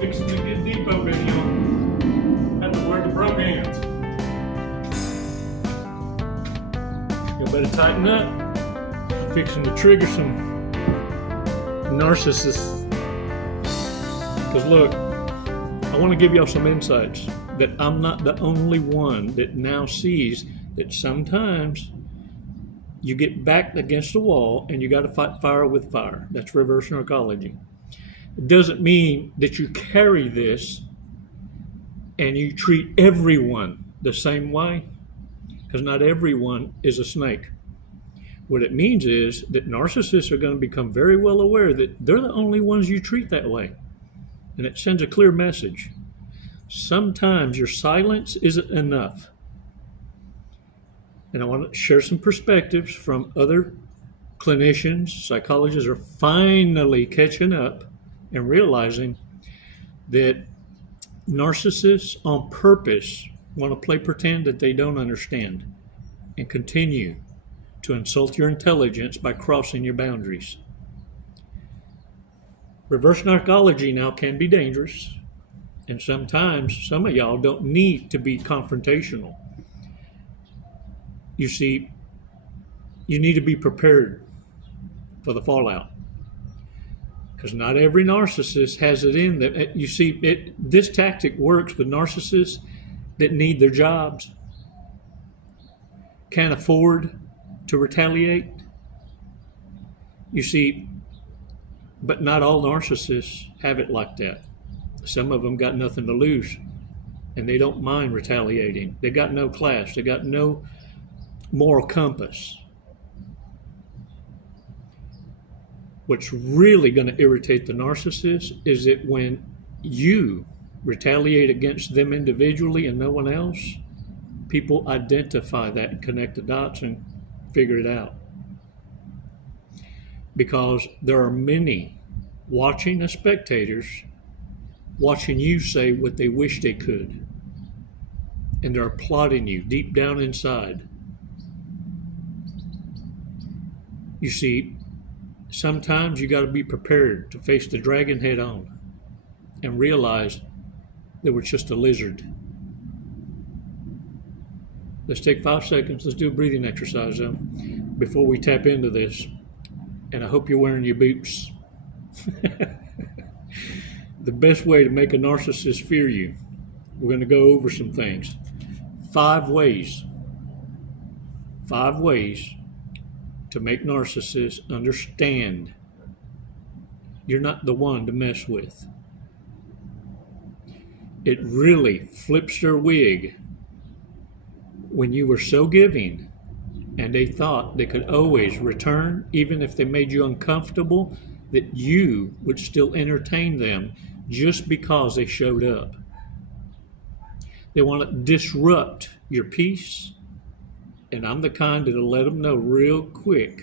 fixing to get deep up in you. Had to wear the broke hands. You better tighten up. I'm fixing to trigger some narcissists. Because look, I want to give y'all some insights that I'm not the only one that now sees that sometimes you get backed against the wall and you got to fight fire with fire. That's reverse narcology. It doesn't mean that you carry this and you treat everyone the same way, because not everyone is a snake. What it means is that narcissists are going to become very well aware that they're the only ones you treat that way. And it sends a clear message. Sometimes your silence isn't enough. And I want to share some perspectives from other clinicians. Psychologists are finally catching up and realizing that narcissists on purpose want to play pretend that they don't understand and continue to insult your intelligence by crossing your boundaries. Reverse narcology now can be dangerous, and sometimes some of y'all don't need to be confrontational. You see, you need to be prepared for the fallout, because not every narcissist has it in them. You see, this tactic works with narcissists that need their jobs, can't afford to retaliate. You see, but not all narcissists have it like that. Some of them got nothing to lose, and they don't mind retaliating. They got no class. They got no moral compass. What's really going to irritate the narcissist is that when you retaliate against them individually and no one else, people identify that and connect the dots and figure it out. Because there are many watching as spectators, watching you say what they wish they could. And they're applauding you deep down inside. You see, sometimes you got to be prepared to face the dragon head on and realize that we're just a lizard. Let's take 5 seconds. Let's do a breathing exercise before we tap into this. And I hope you're wearing your boots. The best way to make a narcissist fear you, we're going to go over some things. 5 ways to make narcissists understand you're not the one to mess with. It really flips their wig when you were so giving and they thought they could always return, even if they made you uncomfortable, that you would still entertain them just because they showed up. They want to disrupt your peace, and I'm the kind that'll let them know real quick.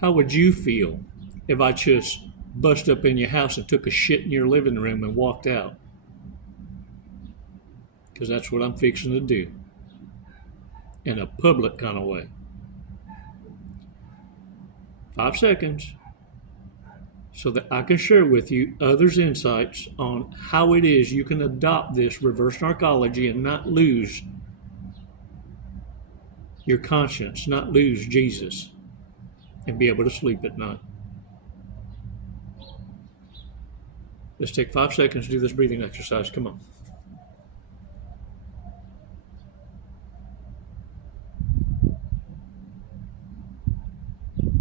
How would you feel if I just bust up in your house and took a shit in your living room and walked out? Because that's what I'm fixing to do. In a public kind of way. 5 seconds so that I can share with you others' insights on how it is you can adopt this reverse narcology and not lose your conscience, not lose Jesus, and be able to sleep at night. Let's take 5 seconds to do this breathing exercise. Come on.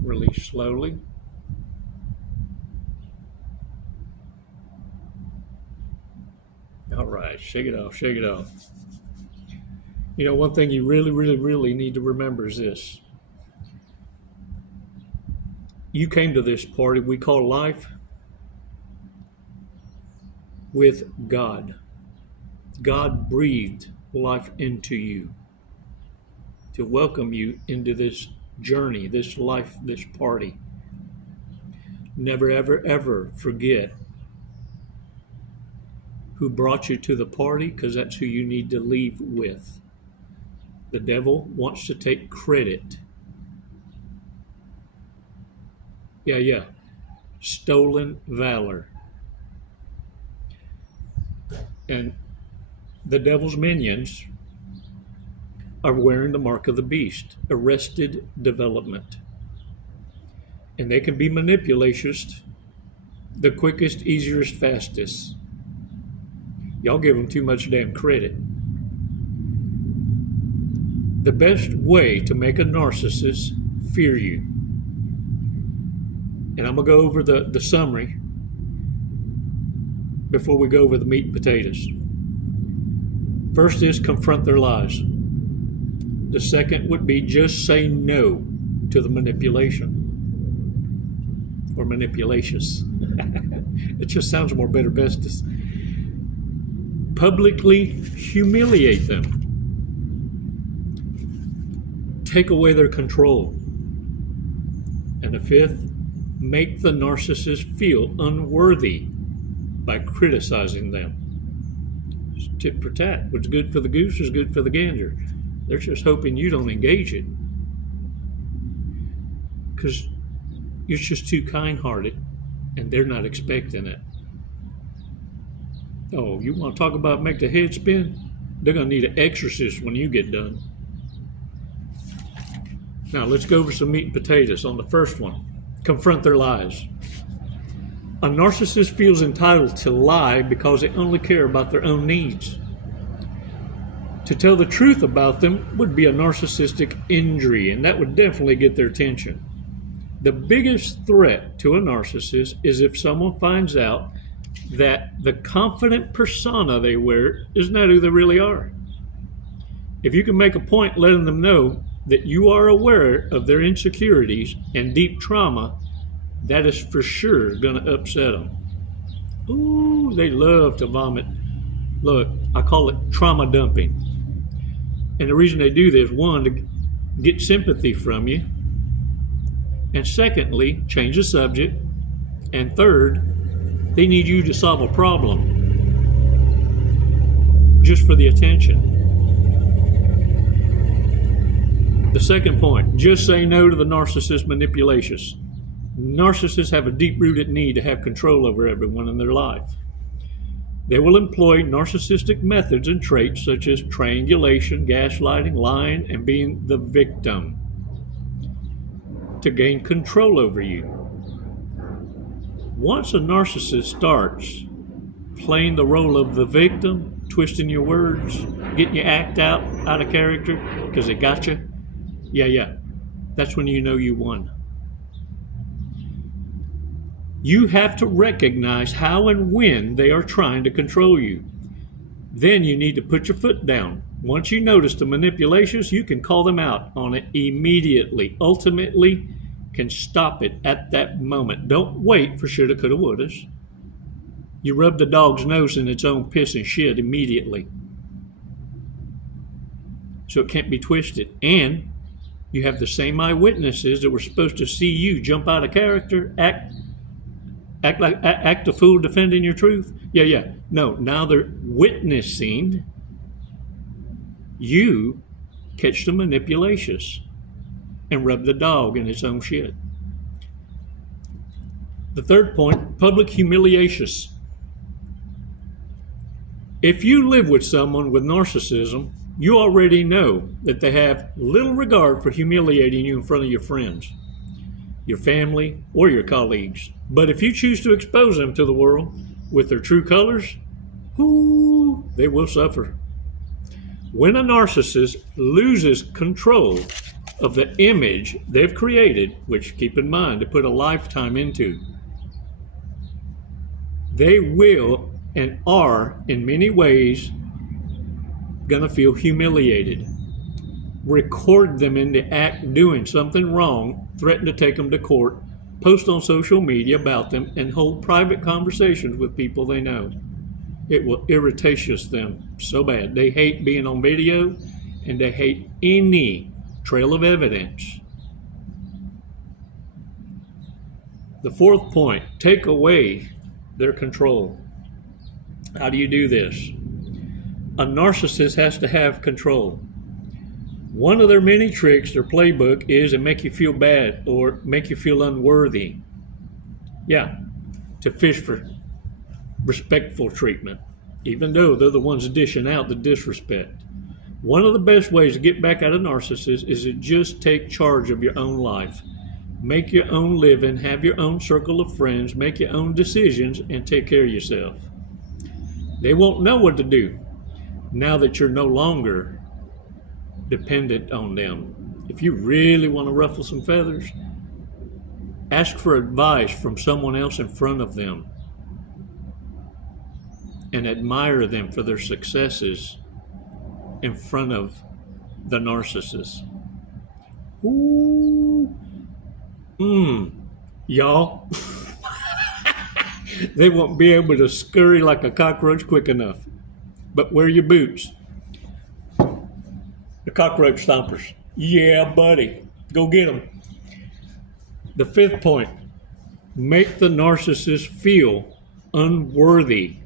Release slowly. All right, shake it off, shake it off. You know, one thing you really need to remember is this. You came to this party we call life with God. God breathed life into you to welcome you into this journey, this life, this party. Never, ever forget who brought you to the party, because that's who you need to leave with. The devil wants to take credit. Yeah. stolen valor. And the devil's minions are wearing the mark of the beast, arrested development. And they can be manipulationists, the quickest, easiest, fastest. Y'all give them too much damn credit. The best way to make a narcissist fear you, and I'm going to go over the summary before we go over the meat and potatoes. First is confront their lies. The second would be just say no to the manipulation or manipulations. It just sounds more better bestest. Publicly humiliate them. Take away their control. And the fifth, make the narcissist feel unworthy by criticizing them. It's tit for tat. What's good for the goose is good for the gander. They're just hoping you don't engage it because you're just too kind-hearted and they're not expecting it. Oh, you want to talk about make the head spin? They're going to need an exorcist when you get done. Now, let's go over some meat and potatoes on the first one. Confront their lies. A narcissist feels entitled to lie because they only care about their own needs. To tell the truth about them would be a narcissistic injury, and that would definitely get their attention. The biggest threat to a narcissist is if someone finds out that the confident persona they wear is not who they really are. If you can make a point letting them know that you are aware of their insecurities and deep trauma, that is for sure going to upset them. Ooh, they love to vomit. Look, I call it trauma dumping. And the reason they do this, one, to get sympathy from you. And secondly, change the subject. And third, they need you to solve a problem just for the attention. The second point, just say no to the narcissist manipulations. Narcissists have a deep-rooted need to have control over everyone in their life. They will employ narcissistic methods and traits such as triangulation, gaslighting, lying, and being the victim to gain control over you. Once a narcissist starts playing the role of the victim, twisting your words, getting you act out of character because they got you, yeah, that's when you know you won. You have to recognize how and when they are trying to control you. Then you need to put your foot down. Once you notice the manipulations, you can call them out on it immediately. Ultimately, can stop it at that moment. Don't wait for shoulda, coulda, wouldas. You rub the dog's nose in its own piss and shit immediately, so it can't be twisted. And you have the same eyewitnesses that were supposed to see you jump out of character, act a fool defending your truth. Yeah. No, now they're witnessing you catch the manipulations and rub the dog in its own shit. The third point, public humiliations. If you live with someone with narcissism, you already know that they have little regard for humiliating you in front of your friends, your family, or your colleagues. But if you choose to expose them to the world with their true colors, they will suffer. When a narcissist loses control of the image they've created, which keep in mind they put a lifetime into, they will and are in many ways going to feel humiliated. Record them in the act doing something wrong, threaten to take them to court, post on social media about them, and hold private conversations with people they know. It will irritate them so bad. They hate being on video, and they hate any trail of evidence. The fourth point, take away their control. How do you do this? A narcissist has to have control. One of their many tricks, their playbook, is to make you feel bad or make you feel unworthy. Yeah, to fish for respectful treatment, even though they're the ones dishing out the disrespect. One of the best ways to get back at a narcissist is to just take charge of your own life. Make your own living, have your own circle of friends, make your own decisions, and take care of yourself. They won't know what to do now that you're no longer dependent on them. If you really want to ruffle some feathers, ask for advice from someone else in front of them and admire them for their successes in front of the narcissist. Ooh. Y'all. They won't be able to scurry like a cockroach quick enough. But wear your boots. The cockroach stompers. Yeah, buddy. Go get them. The fifth point, make the narcissist feel unworthy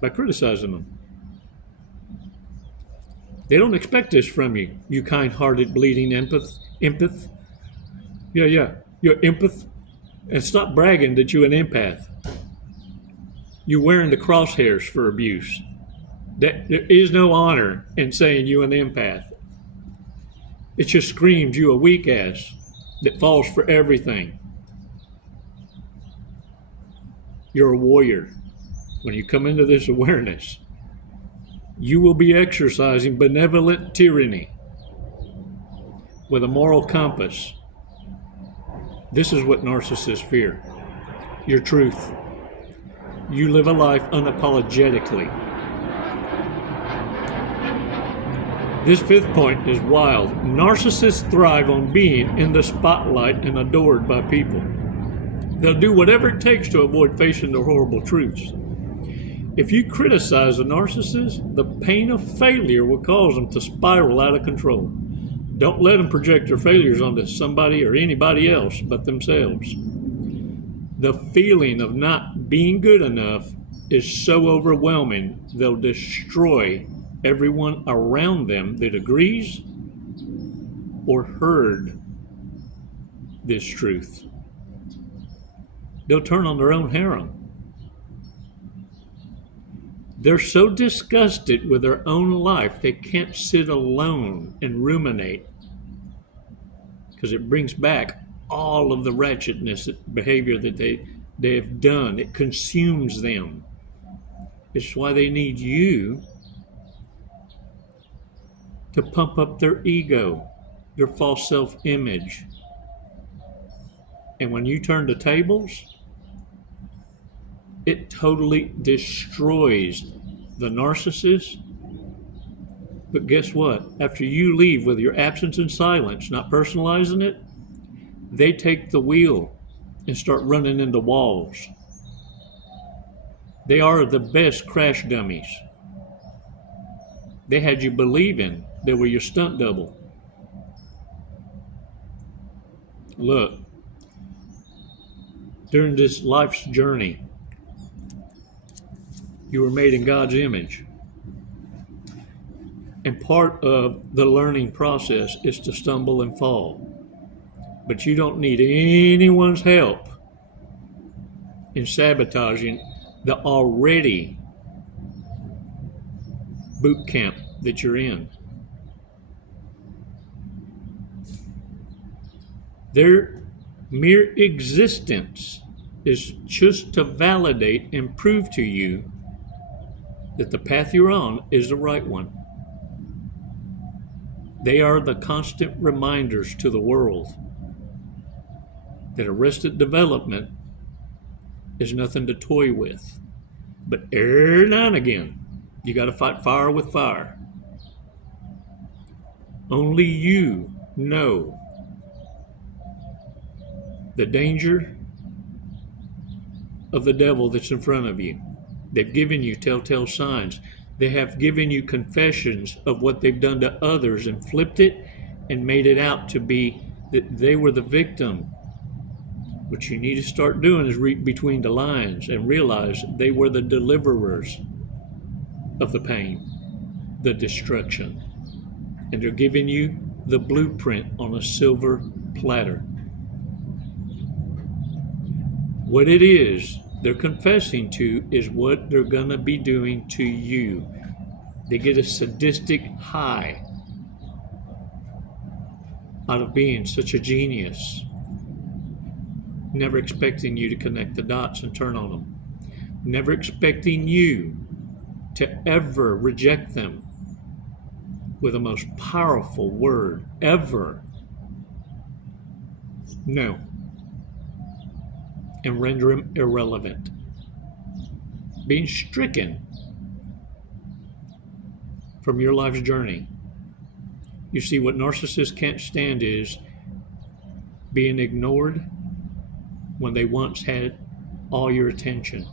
by criticizing them. They don't expect this from you, you kind-hearted, bleeding empath. Yeah, you're empath. And stop bragging that you're an empath. You're wearing the crosshairs for abuse. There is no honor in saying you're an empath. It just screams you a weak ass that falls for everything. You're a warrior. When you come into this awareness, you will be exercising benevolent tyranny with a moral compass. This is what narcissists fear. Your truth. You live a life unapologetically. This fifth point is wild. Narcissists thrive on being in the spotlight and adored by people. They'll do whatever it takes to avoid facing their horrible truths. If you criticize a narcissist, the pain of failure will cause them to spiral out of control. Don't let them project their failures onto somebody or anybody else but themselves. The feeling of not being good enough is so overwhelming, they'll destroy everyone around them that agrees or heard this truth. They'll turn on their own harem. They're so disgusted with their own life, they can't sit alone and ruminate because it brings back all of the ratchetness behavior that they've done. It consumes them. It's why they need you to pump up their ego, their false self-image. And when you turn the tables, it totally destroys the narcissist. But guess what? After you leave with your absence and silence, not personalizing it, they take the wheel and start running into walls. They are the best crash dummies. They had you believing they were your stunt double. Look, during this life's journey, you were made in God's image. And part of the learning process is to stumble and fall. But you don't need anyone's help in sabotaging the already boot camp that you're in. Their mere existence is just to validate and prove to you that the path you're on is the right one. They are the constant reminders to the world that arrested development is nothing to toy with. But every now and again, you got to fight fire with fire. Only you know the danger of the devil that's in front of you. They've given you telltale signs. They have given you confessions of what they've done to others and flipped it and made it out to be that they were the victim. What you need to start doing is read between the lines and realize they were the deliverers of the pain, the destruction. And they're giving you the blueprint on a silver platter. What it is they're confessing to is what they're going to be doing to you. They get a sadistic high out of being such a genius, never expecting you to connect the dots and turn on them, never expecting you to ever reject them with the most powerful word ever. No. And render him irrelevant. Being stricken from your life's journey. You see, what narcissists can't stand is being ignored when they once had all your attention.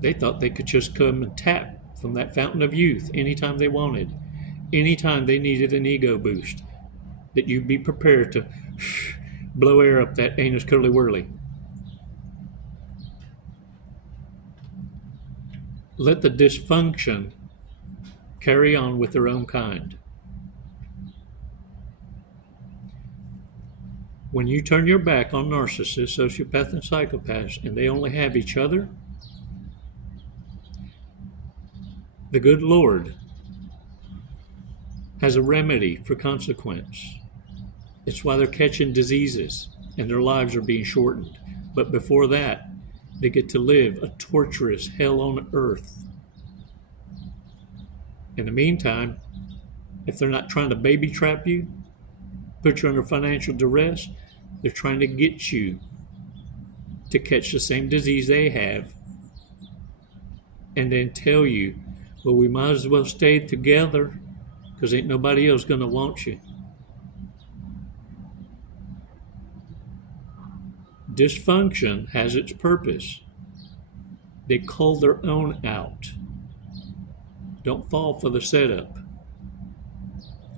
They thought they could just come and tap from that fountain of youth anytime they wanted, anytime they needed an ego boost, that you'd be prepared to blow air up that anus curly whirly. Let the dysfunction carry on with their own kind. When you turn your back on narcissists, sociopaths, and psychopaths, and they only have each other, the good Lord has a remedy for consequence. It's why they're catching diseases and their lives are being shortened. But before that, they get to live a torturous hell on earth. In the meantime, if they're not trying to baby trap you, put you under financial duress, they're trying to get you to catch the same disease they have and then tell you, well, we might as well stay together because ain't nobody else going to want you. Dysfunction has its purpose. They call their own out. Don't fall for the setup.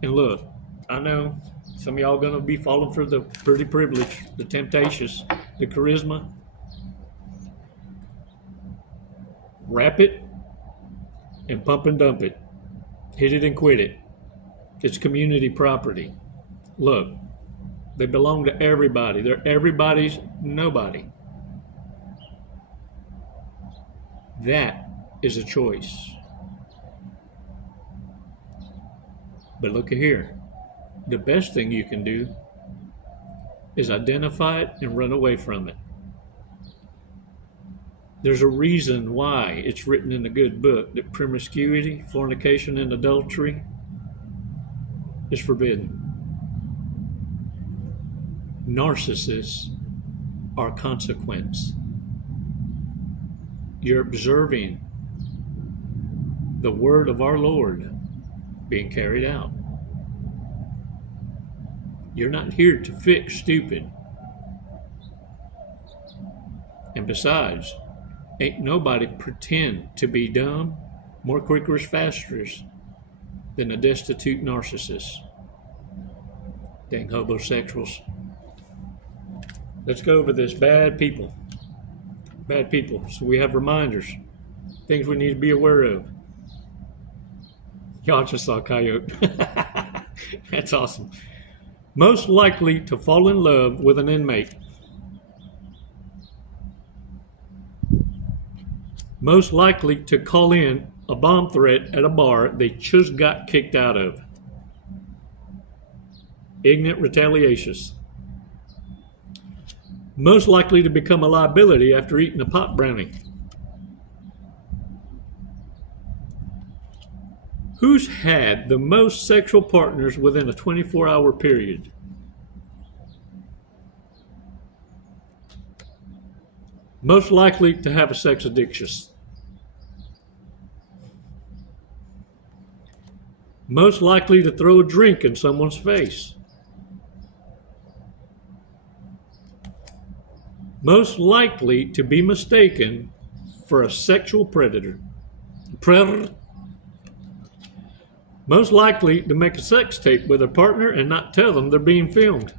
And look, I know some of y'all are going to be falling for the pretty privilege, the temptations, the charisma. Wrap it and pump and dump it. Hit it and quit it. It's community property. Look, they belong to everybody. They're everybody's nobody. That is a choice. But look at here. The best thing you can do is identify it and run away from it. There's a reason why it's written in the good book that promiscuity, fornication, and adultery is forbidden. Narcissists are consequence. You're observing the word of our Lord being carried out. You're not here to fix stupid. And besides, ain't nobody pretend to be dumb, more quickers, fasters than a destitute narcissist. Dang homosexuals. Let's go over this. Bad people. Bad people. So we have reminders. Things we need to be aware of. Y'all just saw Coyote. That's awesome. Most likely to fall in love with an inmate. Most likely to call in a bomb threat at a bar they just got kicked out of. Ignorant retaliations. Most likely to become a liability after eating a pot brownie. Who's had the most sexual partners within a 24-hour period? Most likely to have a sex addiction. Most likely to throw a drink in someone's face. Most likely to be mistaken for a sexual predator. Most likely to make a sex tape with a partner and not tell them they're being filmed.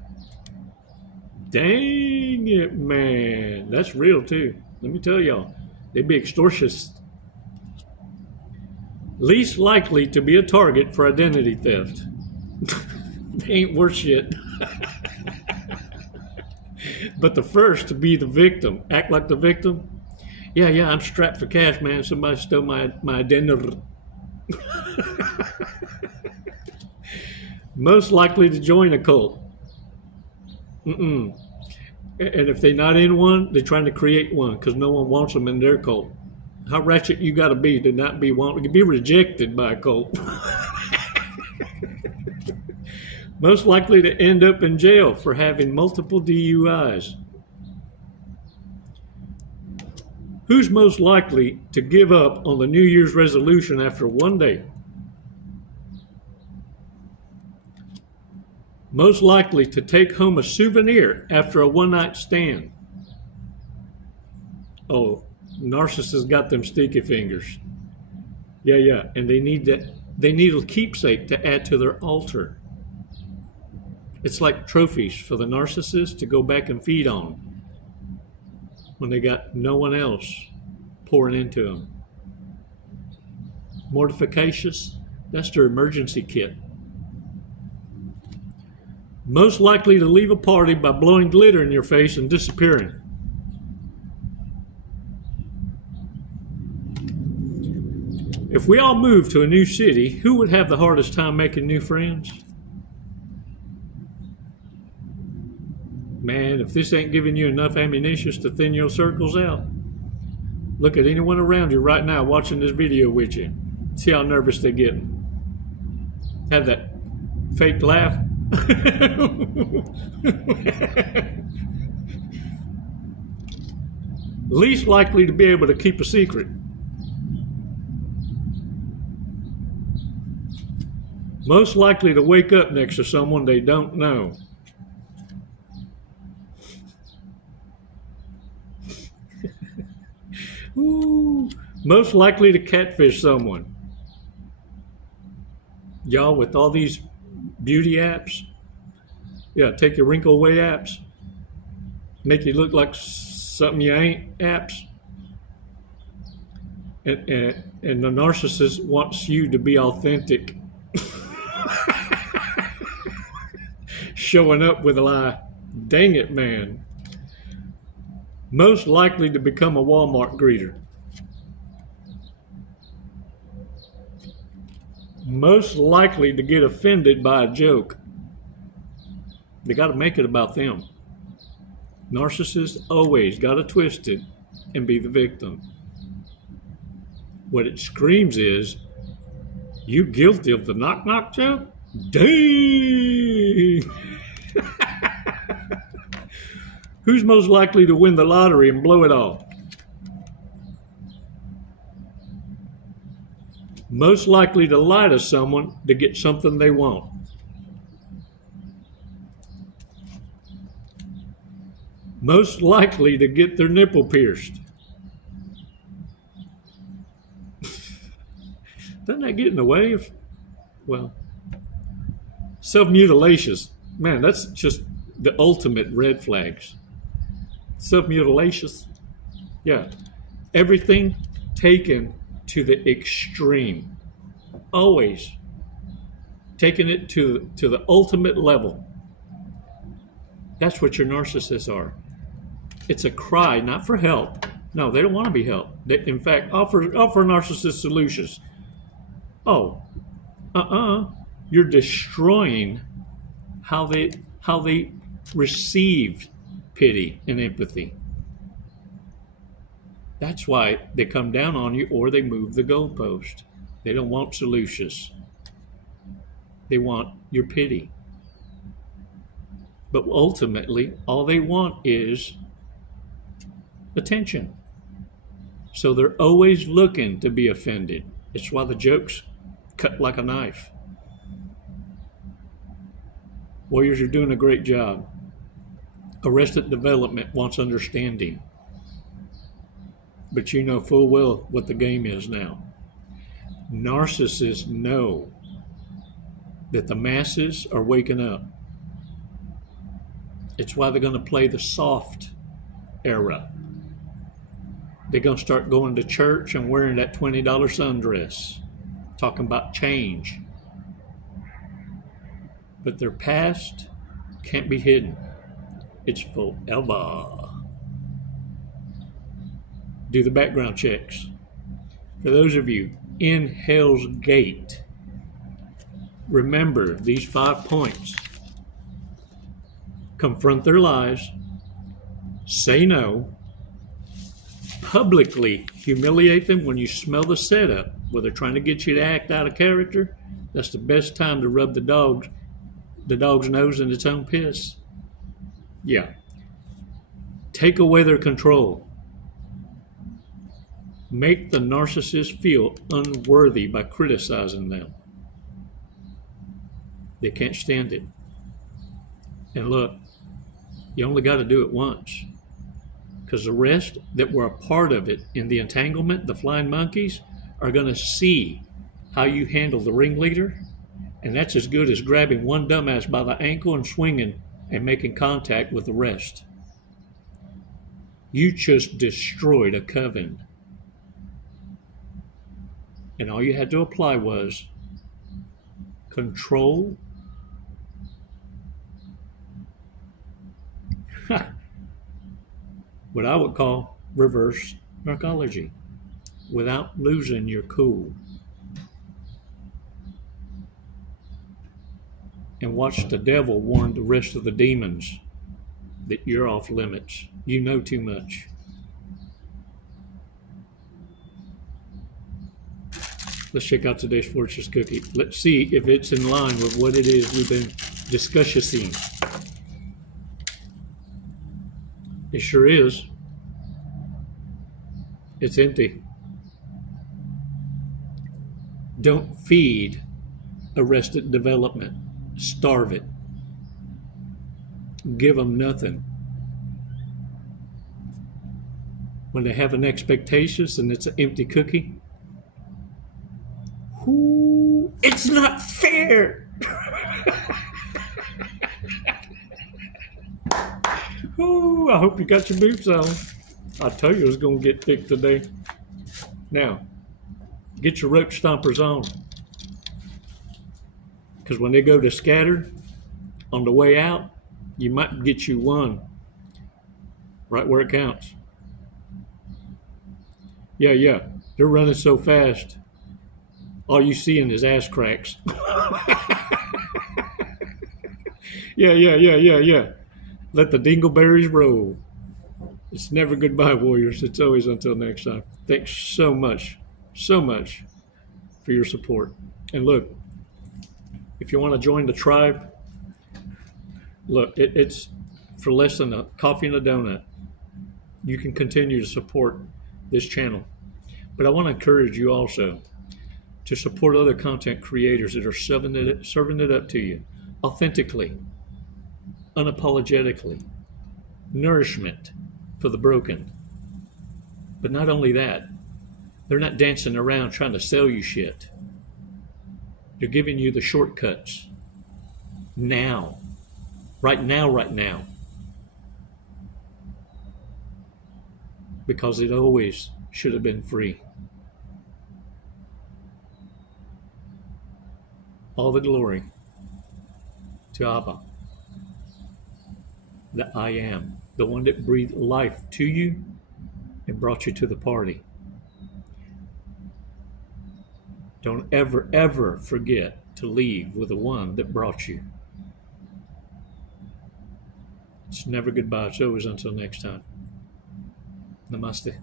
Dang it, man. That's real too. Let me tell y'all. They'd be extortionists. Least likely to be a target for identity theft. They ain't worth shit. But the first to be the victim, act like the victim. Yeah, I'm strapped for cash, man. Somebody stole my identity. Most likely to join a cult. And if they're not in one, they're trying to create one because no one wants them in their cult. How ratchet you got to be to not be wanted, to be rejected by a cult. Most likely to end up in jail for having multiple DUIs. Who's most likely to give up on the New Year's resolution after one day? Most likely to take home a souvenir after a one-night stand. Oh, narcissists got them sticky fingers. Yeah, and they need a keepsake to add to their altar. It's like trophies for the narcissist to go back and feed on when they got no one else pouring into them. Mortifications, that's their emergency kit. Most likely to leave a party by blowing glitter in your face and disappearing. If we all moved to a new city, who would have the hardest time making new friends? Man, if this ain't giving you enough ammunition to thin your circles out, look at anyone around you right now watching this video with you. See how nervous they're getting. Have that fake laugh. Least likely to be able to keep a secret. Most likely to wake up next to someone they don't know. Ooh, most likely to catfish someone. Y'all, with all these beauty apps, take your wrinkle away apps, make you look like something you ain't apps, and the narcissist wants you to be authentic. Showing up with a lie. Dang it, man. Most likely to become a Walmart greeter. Most likely to get offended by a joke. They got to make it about them. Narcissists always got to twist it and be the victim. What it screams is, you guilty of the knock-knock joke? Dang! Who's most likely to win the lottery and blow it all? Most likely to lie to someone to get something they want. Most likely to get their nipple pierced. Doesn't that get in the way of, self-mutilations? Man, that's just the ultimate red flags. Self-mutilations. Yeah. Everything taken to the extreme. Always taking it to the ultimate level. That's what your narcissists are. It's a cry, not for help. No, they don't want to be helped. They, in fact, offer narcissist solutions. Oh, you're destroying how they receive pity and empathy. That's why they come down on you or they move the goalpost. They don't want solutions. They want your pity. But ultimately, all they want is attention. So they're always looking to be offended. It's why the jokes cut like a knife. Warriors are doing a great job. Arrested Development wants understanding. But you know full well what the game is now. Narcissists know that the masses are waking up. It's why they're going to play the soft era. They're going to start going to church and wearing that $20 sundress, talking about change. But their past can't be hidden. It's forever. Do the background checks. For those of you in Hell's Gate, remember these 5 points. Confront their lies, say no, publicly humiliate them when you smell the setup, where they're trying to get you to act out of character. That's the best time to rub the dog's nose in its own piss. Yeah. Take away their control. Make the narcissist feel unworthy by criticizing them. They can't stand it. And look, you only got to do it once, because the rest that were a part of it in the entanglement, the flying monkeys, are going to see how you handle the ringleader, and that's as good as grabbing one dumbass by the ankle and swinging and making contact with the rest. You just destroyed a coven. And all you had to apply was control, what I would call reverse narcology, without losing your cool. And watch the devil warn the rest of the demons that you're off limits. You know too much. Let's check out today's fortune's cookie. Let's see if it's in line with what it is we've been discussing. It sure is. It's empty. Don't feed arrested development. Starve it. Give them nothing. When they have an expectation and it's an empty cookie, it's not fair. I hope you got your boots on. I tell you, it's going to get thick today. Now, get your roach stompers on. Because when they go to scatter on the way out, you might get you one right where it counts. Yeah. They're running so fast, all you seeing is ass cracks. Yeah. Let the dingleberries roll. It's never goodbye, warriors. It's always until next time. Thanks so much for your support. And look, if you want to join the tribe, look, it's for less than a coffee and a donut. You can continue to support this channel. But I want to encourage you also to support other content creators that are serving it up to you authentically, unapologetically, nourishment for the broken. But not only that, they're not dancing around trying to sell you shit. They're giving you the shortcuts now, right now, because it always should have been free. All the glory to Abba, the I am, the one that breathed life to you and brought you to the party. Don't ever forget to leave with the one that brought you. It's never goodbye. It's always until next time. Namaste.